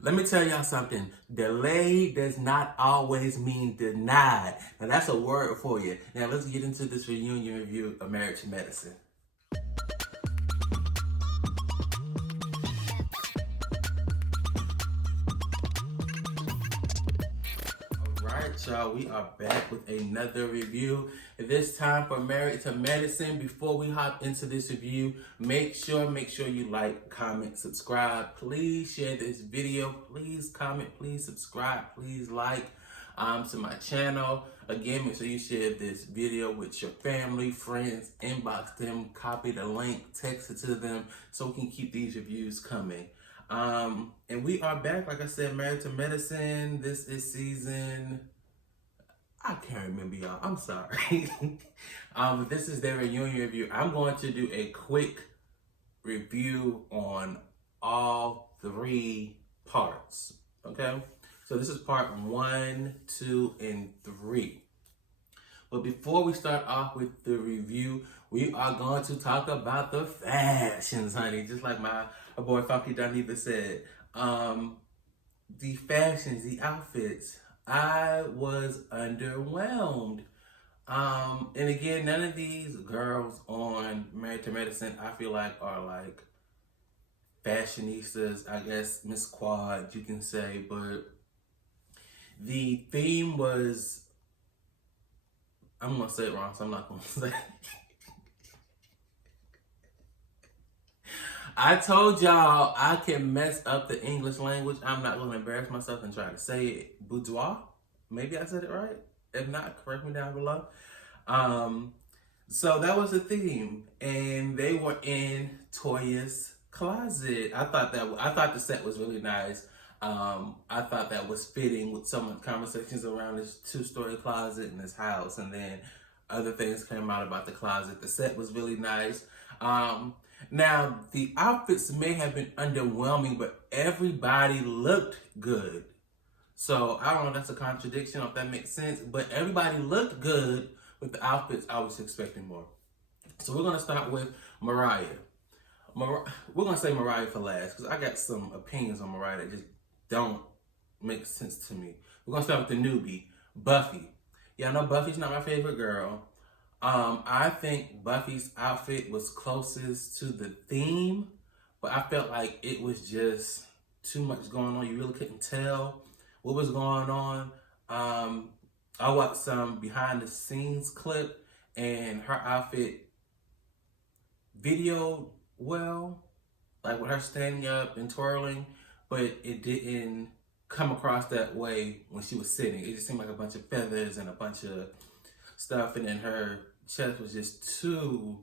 Let me tell y'all something. Delay does not always mean denied. Now that's a word for you. Now let's get into this reunion review of Married to Medicine. Alright, y'all, we are back with another review. This time for Married to Medicine. Before we hop into this review, make sure you like, comment, subscribe. Please share this video. Please comment, please subscribe, please like to my channel. Again, make sure you share this video with your family, friends, inbox them, copy the link, text it to them so we can keep these reviews coming. And we are back, like I said, Married to Medicine. This is season, I can't remember, y'all. I'm sorry. This is their reunion review. I'm going to do a quick review on all three parts. Okay? So this is part 1, 2, and 3. But before we start off with the review, we are going to talk about the fashions, honey. Just like my boy Funky Donita said. The fashions, the outfits. I was underwhelmed. And again, none of these girls on Married to Medicine, I feel like, are like fashionistas. I guess Miss Quad, you can say, but the theme was, I'm gonna say it wrong, so I'm not gonna say it. I told y'all I can mess up the English language. I'm not gonna embarrass myself and try to say it. Boudoir? Maybe I said it right. If not, correct me down below. So that was the theme, and they were in Toya's closet. I thought the set was really nice. I thought that was fitting with some of the conversations around this 2-story closet in this house, and then other things came out about the closet. The set was really nice. Now, the outfits may have been underwhelming, but everybody looked good. So, I don't know if that's a contradiction or if that makes sense, but everybody looked good with the outfits. I was expecting more. So, we're going to start with Mariah. We're going to say Mariah for last, because I got some opinions on Mariah that just don't make sense to me. We're going to start with the newbie, Buffy. Yeah, I know Buffy's not my favorite girl. I think Buffy's outfit was closest to the theme, but I felt like it was just too much going on. You really couldn't tell what was going on. I watched some behind the scenes clip, and her outfit videoed well, like with her standing up and twirling, but it didn't come across that way when she was sitting. It just seemed like a bunch of feathers and a bunch of stuff, and then her chest was just too,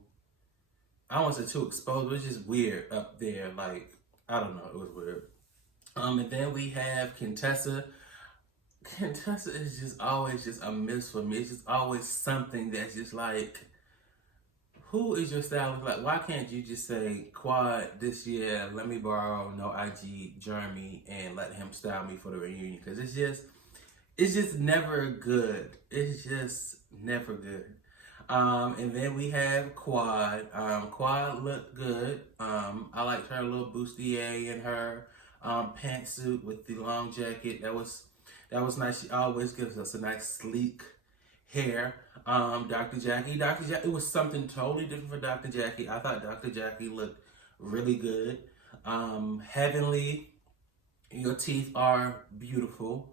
I don't want to say too exposed, but it was just weird up there. Like, I don't know, it was weird. And then we have Contessa. Contessa is just always just a miss for me. It's just always something that's just like, who is your stylist? Like, why can't you just say, Quad, this year, let me borrow No IG Jeremy and let him style me for the reunion? Because it's just never good. It's just never good. And then we have Quad. Quad looked good. I liked her little bustier and her pantsuit with the long jacket. That was nice. She always gives us a nice sleek hair. Dr. Jackie, it was something totally different for Dr. Jackie. I thought Dr. Jackie looked really good. Heavenly, your teeth are beautiful.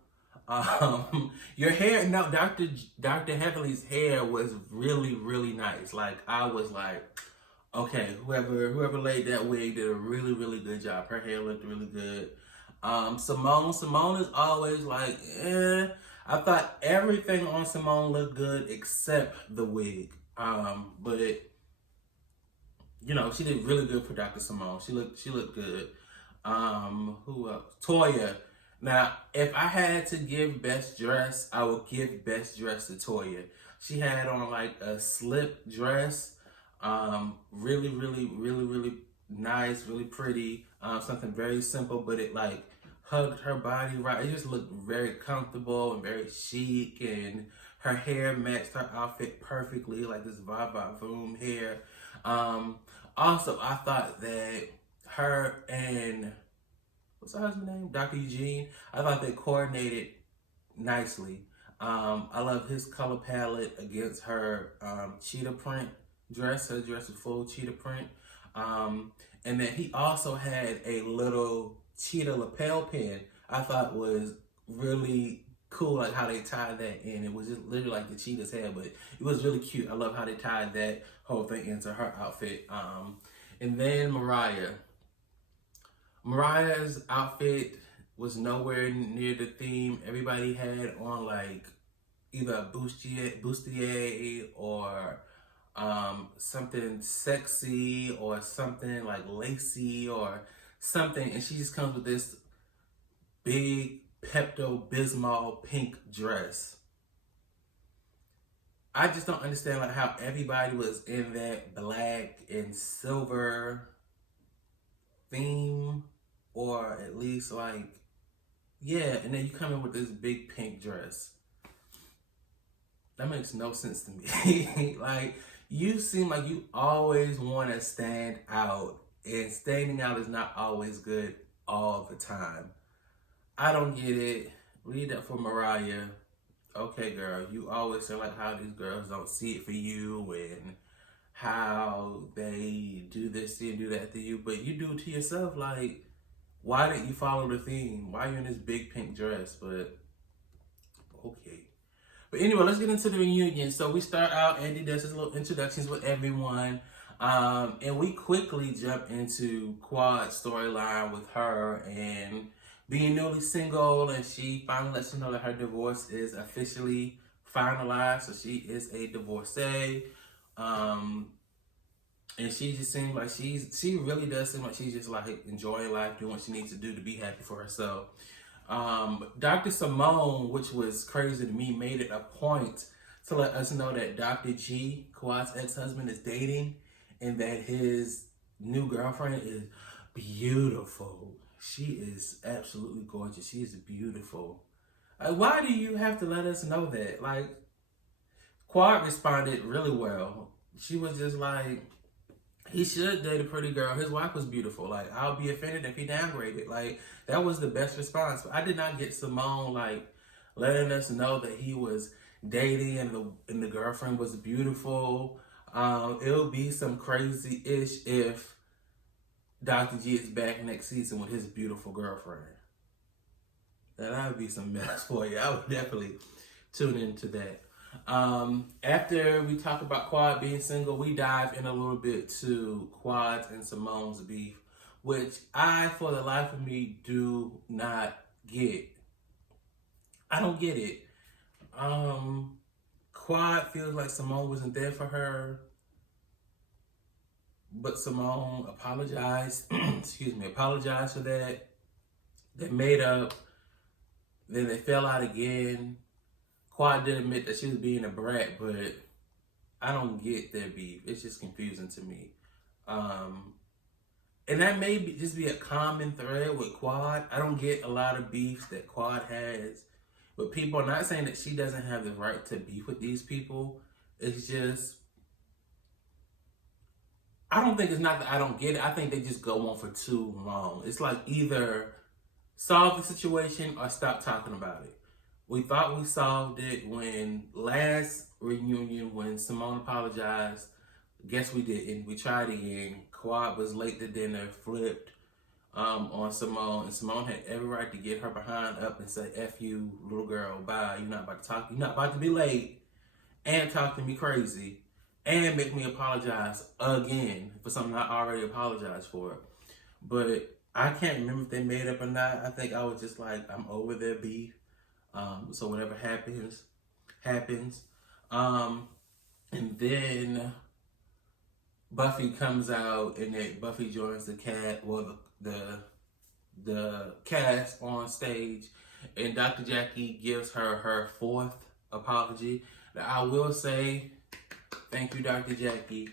Your hair, no, Dr. Heavenly's hair was really, really nice. Like, I was like, okay, whoever laid that wig did a really, really good job. Her hair looked really good. Simone is always like, I thought everything on Simone looked good except the wig. But you know, she did really good for Dr. Simone. She looked good. Who else? Toya. Now, if I had to give best dress, I would give best dress to Toya. She had on like a slip dress. Really, really, really, really nice, really pretty. Something very simple, but it like hugged her body right. It just looked very comfortable and very chic, and her hair matched her outfit perfectly, like this va-va-voom hair. Also, I thought that her and what's her husband's name? Dr. Eugene. I thought they coordinated nicely. I love his color palette against her cheetah print dress. Her dress was full cheetah print. And then he also had a little cheetah lapel pin. I thought was really cool, like how they tied that in. It was just literally like the cheetah's head, but it was really cute. I love how they tied that whole thing into her outfit. And then Mariah's outfit was nowhere near the theme. Everybody had on like either a bustier or something sexy or something like lacy or something, and she just comes with this big Pepto-Bismol pink dress. I just don't understand like how everybody was in that black and silver theme, or at least like, yeah, and then you come in with this big pink dress. That makes no sense to me. Like, you seem like you always want to stand out, and standing out is not always good all the time. I don't get it. Read that for Mariah. Okay, girl, you always say like how these girls don't see it for you and how they do this and do that to you, but you do it to yourself. Like, why didn't you follow the theme? Why are you in this big pink dress? But okay. But anyway, let's get into the reunion. So we start out, Andy does his little introductions with everyone. And we quickly jump into Quad's storyline with her and being newly single, and she finally lets you know that her divorce is officially finalized. So she is a divorcee. And she just seems like she really does seem like she's just like enjoying life, doing what she needs to do to be happy for herself. Dr. Simone, which was crazy to me, made it a point to let us know that Dr. G, Kawhi's ex-husband, is dating and that his new girlfriend is beautiful. She is absolutely gorgeous. She is beautiful. Why do you have to let us know that? Like, Quad responded really well. She was just like, he should date a pretty girl. His wife was beautiful. Like, I'll be offended if he downgraded. Like, that was the best response. I did not get Simone, like, letting us know that he was dating and the girlfriend was beautiful. It'll be some crazy-ish if Dr. G is back next season with his beautiful girlfriend. That would be some mess for you. I would definitely tune into that. After we talk about Quad being single, we dive in a little bit to Quad's and Simone's beef, which I, for the life of me, do not get. I don't get it. Quad feels like Simone wasn't there for her, but Simone apologized. Apologized for that. They made up. Then they fell out again. Quad did admit that she was being a brat, but I don't get their beef. It's just confusing to me. And that may just be a common thread with Quad. I don't get a lot of beefs that Quad has with people. I'm not saying that she doesn't have the right to beef with these people. It's just, I don't think it's not that I don't get it. I think they just go on for too long. It's like either solve the situation or stop talking about it. We thought we solved it when last reunion, when Simone apologized. Guess we didn't. We tried again. Quad was late to dinner, flipped on Simone, and Simone had every right to get her behind up and say, F you, little girl, bye. You're not about to talk. You're not about to be late and talk to me crazy and make me apologize again for something I already apologized for. But I can't remember if they made up or not. I think I was just like, I'm over their beef. So whatever happens, happens. And then Buffy comes out, and then Buffy joins the cast on stage, and Dr. Jackie gives her fourth apology. Now, I will say, thank you, Dr. Jackie.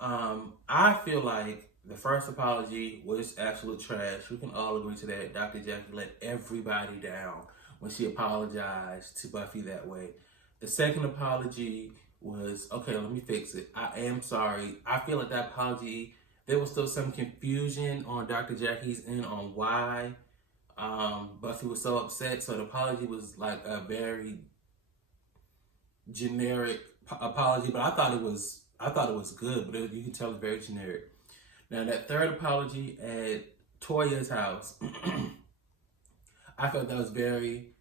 I feel like the first apology was absolute trash. We can all agree to that. Dr. Jackie let everybody down when she apologized to Buffy that way. The second apology was, okay, let me fix it. I am sorry. I feel like that apology, there was still some confusion on Dr. Jackie's end on why Buffy was so upset, so the apology was like a very generic apology, but I thought it was good, but you can tell it's very generic. Now that third apology at Toya's house, I felt that was very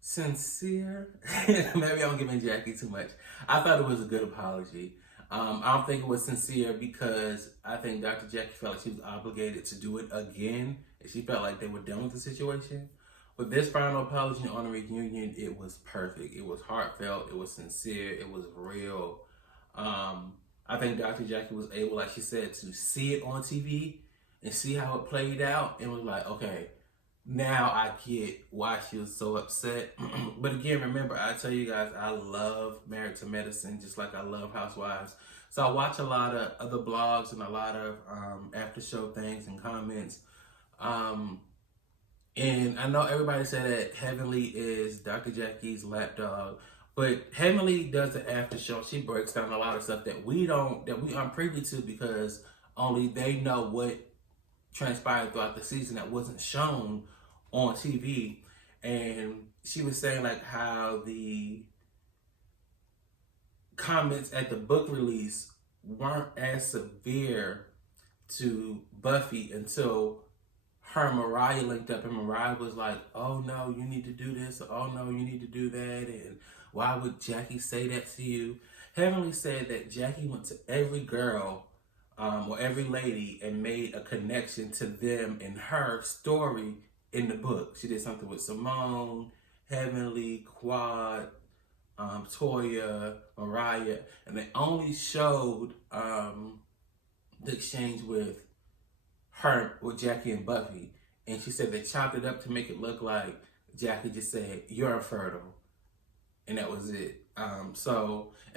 sincere. Maybe I'm giving Jackie too much. I thought it was a good apology. I don't think it was sincere because I think Dr. Jackie felt like she was obligated to do it again. And she felt like they were done with the situation. With this final apology on the reunion, it was perfect. It was heartfelt. It was sincere. It was real. I think Dr. Jackie was able, like she said, to see it on TV and see how it played out and was like, okay, now I get why she was so upset. But again, remember, I tell you guys, I love Married to Medicine just like I love Housewives. So I watch a lot of other blogs and a lot of after show things and comments. And I know everybody said that Heavenly is Dr. Jackie's lapdog, but Heavenly does the after show. She breaks down a lot of stuff that we aren't privy to because only they know what transpired throughout the season that wasn't shown on TV. And she was saying like how the comments at the book release weren't as severe to Buffy until her and Mariah linked up, and Mariah was like, oh no, you need to do this, oh no, you need to do that, and why would Jackie say that to you? Heavenly said that Jackie went to every girl or every lady and made a connection to them in her story in the book. She did something with Simone, Heavenly, Quad, Toya, Mariah, and they only showed the exchange with Jackie and Buffy. And she said they chopped it up to make it look like Jackie just said, you're infertile. And that was it. And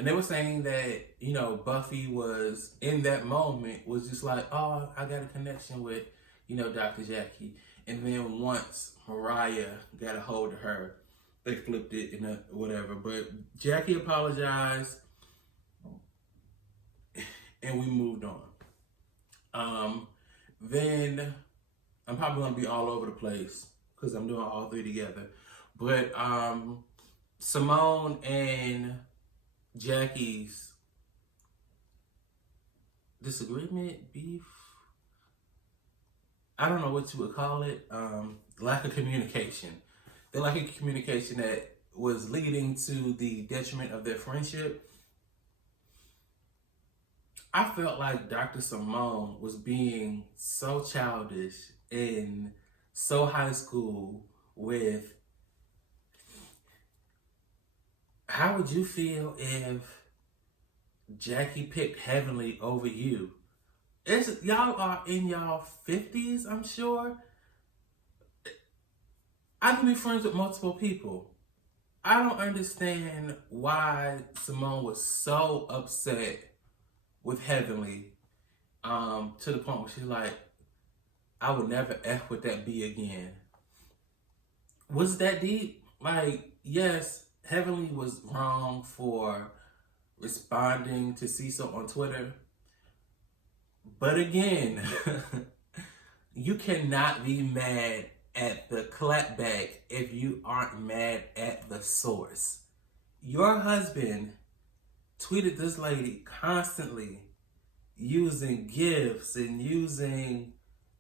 they were saying that, you know, Buffy was, in that moment, was just like, oh, I got a connection with, you know, Dr. Jackie. And then once Mariah got a hold of her, they flipped it and whatever. But Jackie apologized, and we moved on. Then I'm probably going to be all over the place because I'm doing all three together. But Simone and Jackie's disagreement, beef, I don't know what you would call it, lack of communication. The lack of communication that was leading to the detriment of their friendship. I felt like Dr. Simone was being so childish and so high school with, how would you feel if Jackie picked Heavenly over you? Y'all are in y'all 50s, I'm sure. I can be friends with multiple people. I don't understand why Simone was so upset with Heavenly to the point where she's like, I would never F with that B again. Was that deep? Like, yes, Heavenly was wrong for responding to Cecil on Twitter. But again, you cannot be mad at the clapback if you aren't mad at the source. Your husband tweeted this lady constantly using GIFs and using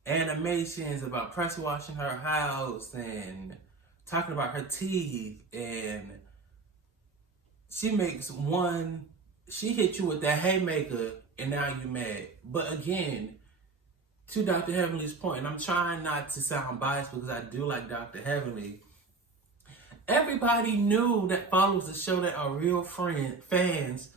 animations about pressure washing her house and talking about her teeth, and she hit you with that haymaker and now you're mad. But again, to Dr. Heavenly's point, and I'm trying not to sound biased because I do like Dr. Heavenly, everybody knew that follows the show that are real fans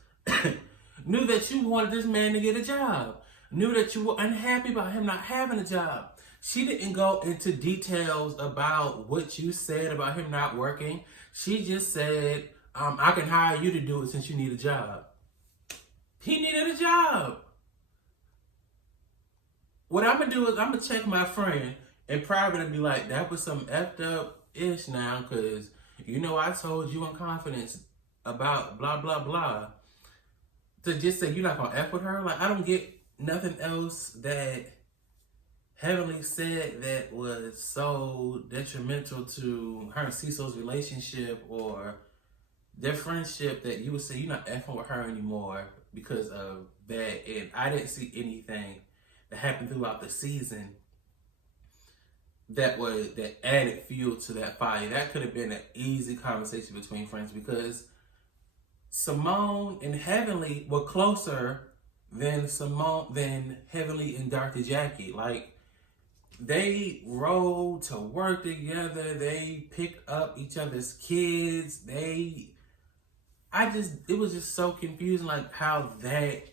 knew that you wanted this man to get a job, knew that you were unhappy about him not having a job. She didn't go into details about what you said about him not working. She just said, I can hire you to do it since you need a job. He needed a job. What I'm going to do is I'm going to check my friend in private and be like, that was some effed up-ish now, because, you know, I told you in confidence about blah, blah, blah. To just say you're not going to F with her? Like, I don't get nothing else that Heavenly said that was so detrimental to her and Cecil's relationship or their friendship that you would say you're not effing with her anymore because of that. And I didn't see anything that happened throughout the season that added fuel to that fire. That could have been an easy conversation between friends because Simone and Heavenly were closer than Heavenly and Dr. Jackie. Like, they rode to work together. They picked up each other's kids. It was just so confusing, like how that.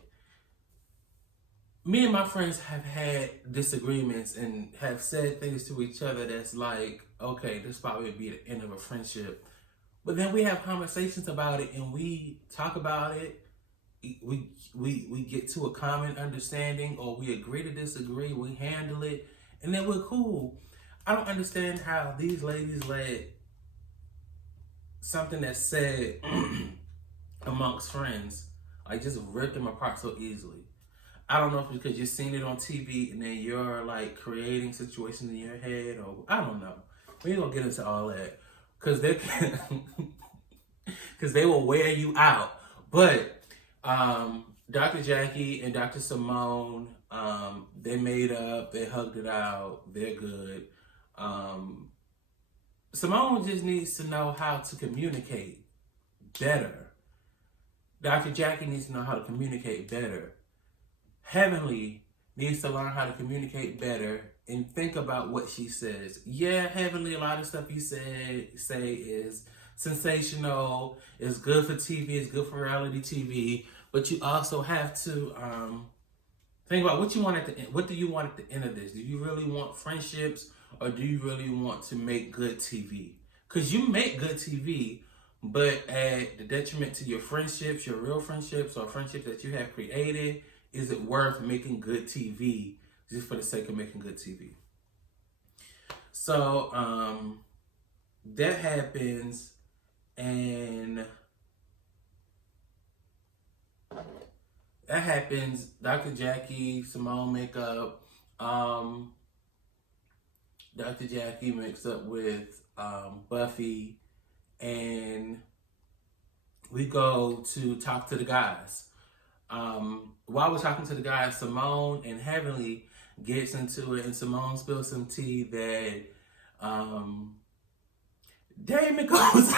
Me and my friends have had disagreements and have said things to each other that's like, okay, this probably would be the end of a friendship. But then we have conversations about it and we talk about it. We get to a common understanding, or we agree to disagree. We handle it, and then we're cool. I don't understand how these ladies let something that's said amongst friends like just rip them apart so easily. I don't know if it's because you're seeing it on TV and then you're like creating situations in your head, or I don't know. We ain't gonna get into all that because they because they will wear you out. But Dr. Jackie and Dr. Simone, they made up, they hugged it out, they're good. Simone just needs to know how to communicate better. Dr. Jackie needs to know how to communicate better. Heavenly needs to learn how to communicate better and think about what she says. Yeah, Heavenly, a lot of stuff you say is sensational, it's good for TV, it's good for reality TV, but you also have to think about what you want at the end. What do you want at the end of this? Do you really want friendships, or do you really want to make good TV? Because you make good TV, but at the detriment to your friendships, your real friendships, or friendships that you have created. Is it worth making good TV just for the sake of making good TV? So that happens, and Dr. Jackie, Simone make up. Dr. Jackie mixed up with Buffy, and we go to talk to the guys. While we're talking to the guys, Simone and Heavenly gets into it, and Simone spills some tea that Damon goes.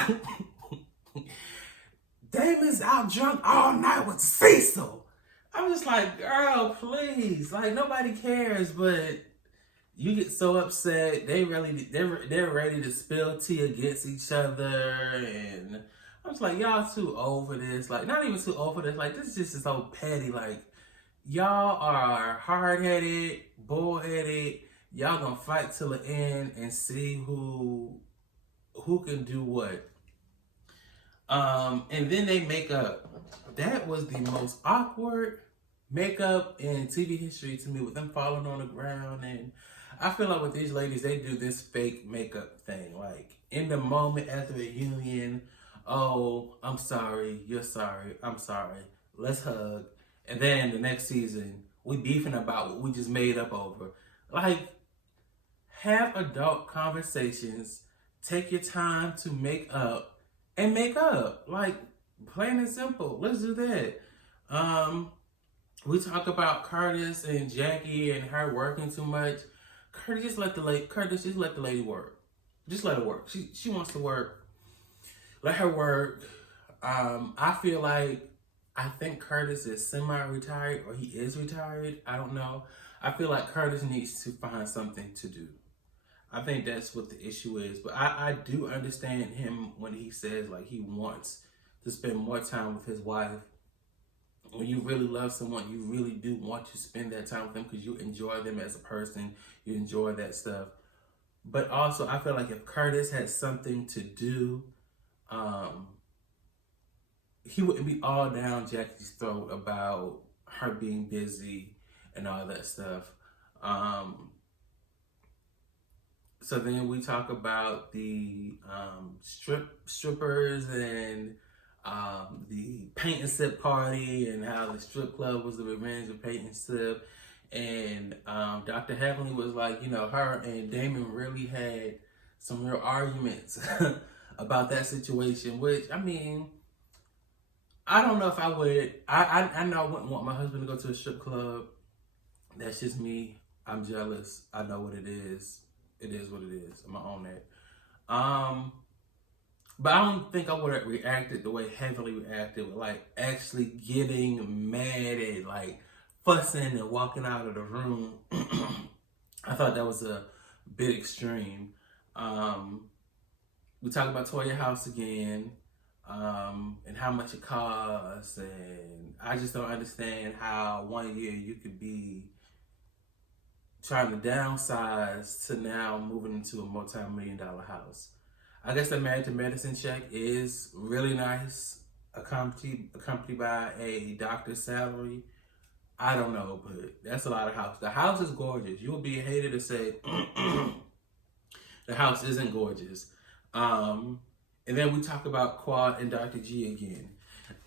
Damon's out drunk all night with Cecil. I'm just like, girl, please, like nobody cares, but you get so upset. They're ready to spill tea against each other, and I'm just like, y'all too over this. Like, not even too over this. Like, this just is so petty. Like, y'all are hard-headed, bull-headed. Y'all gonna fight till the end and see who can do what. And then they make up. That was the most awkward makeup in TV history to me, with them falling on the ground. And I feel like with these ladies, they do this fake makeup thing. Like, in the moment at the reunion, oh, I'm sorry, you're sorry, I'm sorry, let's hug. And then the next season, we beefing about what we just made up over. Like, have adult conversations, take your time to make up, and make up. Like, plain and simple, let's do that. We talk about Curtis and Jackie and her working too much. Curtis, just let the lady work. Just let her work. She wants to work. Let her work. I think Curtis is semi-retired, or he is retired. I don't know. I feel like Curtis needs to find something to do. I think that's what the issue is. But I do understand him when he says like he wants to spend more time with his wife. When you really love someone, you really do want to spend that time with them because you enjoy them as a person. You enjoy that stuff. But also, I feel like if Curtis had something to do, he wouldn't be all down Jackie's throat about her being busy and all that stuff. So then we talk about the strippers and the paint and sip party, and how the strip club was the revenge of paint and sip. And Dr. Heavenly was like, you know, her and Damon really had some real arguments about that situation, which, I mean, I don't know if I would. I know I wouldn't want my husband to go to a strip club. That's just me. I'm jealous. I know what it is. It is what it is. I'm gonna own that. Um, but I don't think I would have reacted the way Heavenly reacted, with like actually getting mad and like fussing and walking out of the room. I thought that was a bit extreme. Um, we talk about Toya House again, and how much it costs, and I just don't understand how 1 year you could be trying to downsize to now moving into a multi-million-dollar house. I guess the Married to Medicine check is really nice, accompanied by a doctor's salary. I don't know, but that's a lot of house. The house is gorgeous. You will be a hater to say the house isn't gorgeous. And then we talk about Quad and Dr. G again.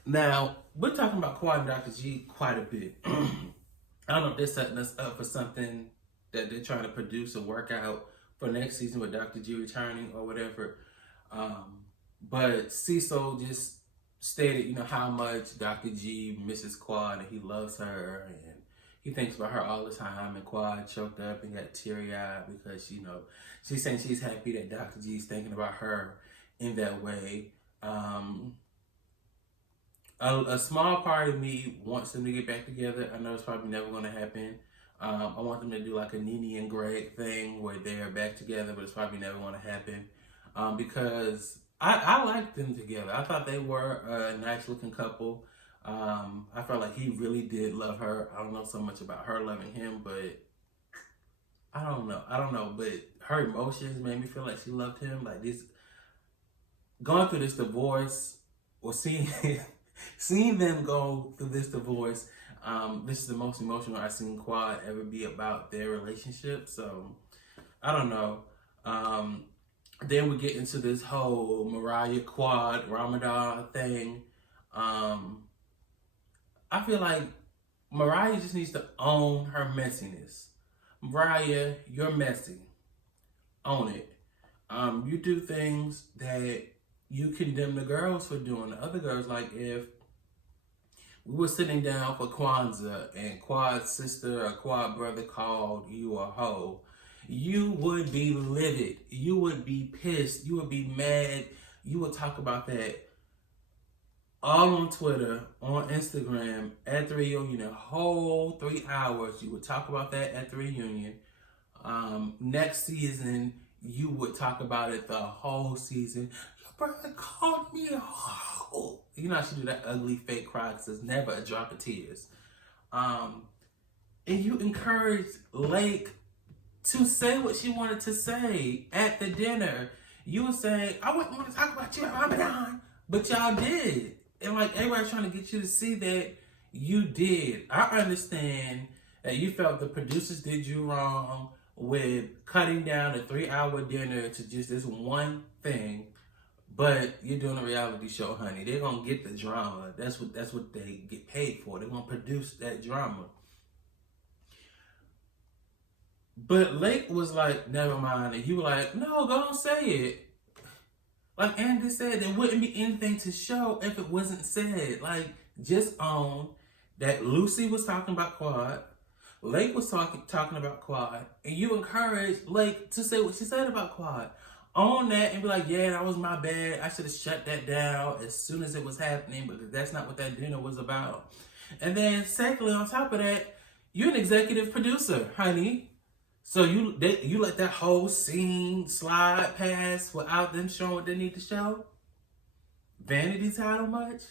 Now, we're talking about Quad and Dr. G quite a bit. I don't know if they're setting us up for something that they're trying to produce or work out for next season with Dr. G returning or whatever. But Cecil just stated, you know, how much Dr. G misses Quad and he loves her and he thinks about her all the time. And Quad choked up and got teary-eyed because, you know, she's saying she's happy that Dr. G's thinking about her in that way. A small part of me wants them to get back together. I know it's probably never going to happen. I want them to do like a Nene and Greg thing where they're back together, but it's probably never going to happen. Because I liked them together. I thought they were a nice looking couple. I felt like he really did love her. I don't know so much about her loving him, but I don't know. But her emotions made me feel like she loved him. Like this, going through this divorce or seeing them go through this divorce, this is the most emotional I've seen Quad ever be about their relationship. So I don't know. Then we get into this whole Mariah Quad Ramadan thing. I feel like Mariah just needs to own her messiness. Mariah, you're messy. Own it. You do things that you condemn the girls for doing. The other girls, like if we were sitting down for Kwanzaa and Quad's sister or Quad brother called you a hoe, you would be livid. You would be pissed. You would be mad. You would talk about that all on Twitter, on Instagram, at the reunion, a whole 3 hours. You would talk about that at the reunion. Next season, you would talk about it the whole season. Your brother called me a hoe. You know how she do that ugly fake cry because there's never a drop of tears. And you encouraged Lake to say what she wanted to say at the dinner. You were saying, I wouldn't want to talk about you at Ramadan, but y'all did. And like everybody's trying to get you to see that you did. I understand that you felt the producers did you wrong with cutting down a 3-hour dinner to just this one thing. But you're doing a reality show, honey. They're gonna get the drama. That's what they get paid for. They're gonna produce that drama. But Lake was like, never mind. And you were like, no, go on, say it. Like Andy said, there wouldn't be anything to show if it wasn't said. Like, just own that Lucy was talking about Quad. Lake was talking about Quad. And you encouraged Lake to say what she said about Quad. Own that and be like, yeah, that was my bad. I should have shut that down as soon as it was happening because that's not what that dinner was about. And then secondly, on top of that, you're an executive producer, honey. So you let that whole scene slide past without them showing what they need to show? Vanity title much?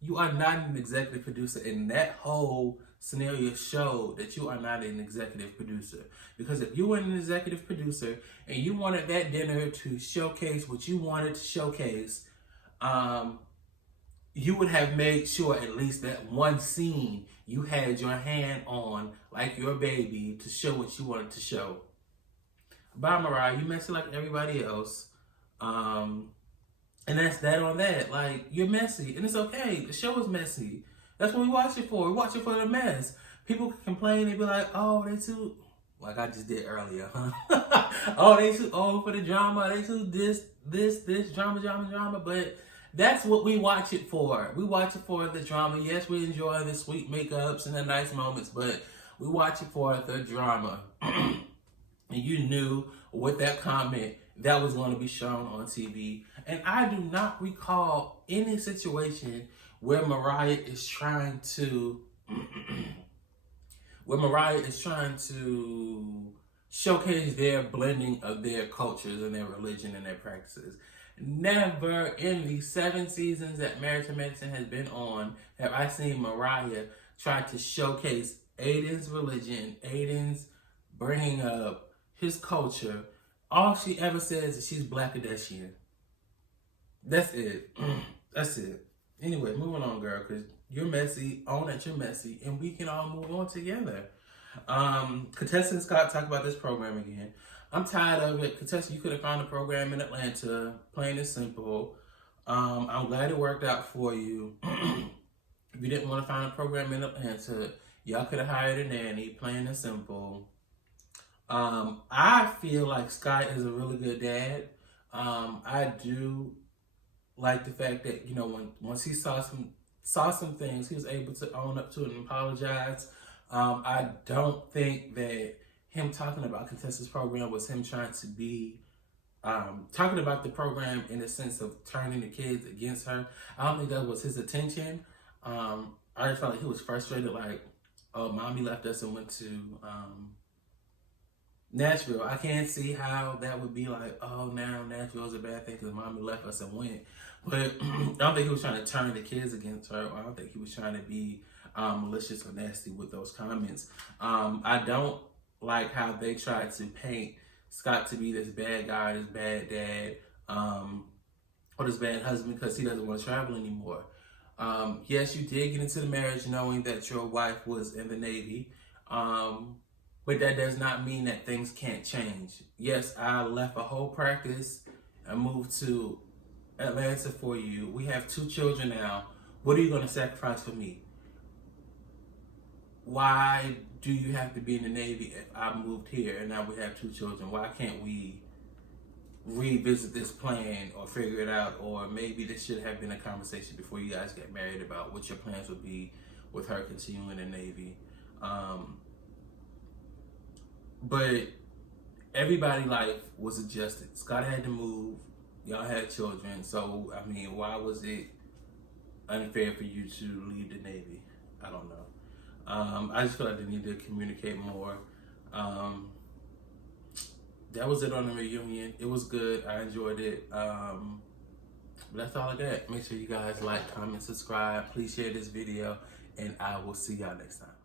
You are not an executive producer, and that whole scenario showed that you are not an executive producer. Because if you were an executive producer and you wanted that dinner to showcase what you wanted to showcase, you would have made sure at least that one scene you had your hand on, like your baby, to show what you wanted to show. Bye, Mariah. You messy like everybody else. And that's that on that. Like, you're messy, and it's okay. The show is messy. That's what we watch it for. We watch it for the mess. people complain, they be like, oh, they too, like I just did earlier, huh? Oh, they too old for the drama, they too this, drama, but that's what we watch it for. We watch it for the drama. Yes, we enjoy the sweet makeups and the nice moments, but we watch it for the drama. And you knew with that comment that was going to be shown on TV. And I do not recall any situation where Mariah is trying to showcase their blending of their cultures and their religion and their practices. Never in the 7 seasons that Married to Medicine has been on have I seen Mariah try to showcase Aiden's religion, Aiden's bringing up his culture. All she ever says is she's Blackadeshian. That's it. That's it. Anyway, moving on, girl, because you're messy. Own that you're messy, and we can all move on together. Contestant Scott, talk about this program again. I'm tired of it. Contestant, you could have found a program in Atlanta, plain and simple. I'm glad it worked out for you. If you didn't want to find a program in Atlanta, y'all could have hired a nanny, plain and simple. I feel like Scott is a really good dad. I do like the fact that, you know, once he saw some things, he was able to own up to it and apologize. I don't think that him talking about Contestant's program was him trying to be talking about the program in the sense of turning the kids against her. I don't think that was his intention. I just felt like he was frustrated, like, oh, mommy left us and went to Nashville. I can't see how that would be like, oh, now Nashville is a bad thing because mommy left us and went. But I don't think he was trying to turn the kids against her. I don't think he was trying to be malicious or nasty with those comments. I don't like how they tried to paint Scott to be this bad guy, this bad dad, or this bad husband because he doesn't want to travel anymore. Yes, you did get into the marriage knowing that your wife was in the Navy. But that does not mean that things can't change. Yes, I left a whole practice and moved to Atlanta for you. We have 2 children now. What are you going to sacrifice for me? Why do you have to be in the Navy if I moved here and now we have 2 children? Why can't we revisit this plan or figure it out? Or maybe this should have been a conversation before you guys get married about what your plans would be with her continuing in the Navy. But everybody's life was adjusted. Scott had to move. Y'all had children. So, I mean, why was it unfair for you to leave the Navy? I don't know. I just feel like they need to communicate more. That was it on the reunion. It was good. I enjoyed it. But that's all I got. Make sure you guys like, comment, subscribe. Please share this video. And I will see y'all next time.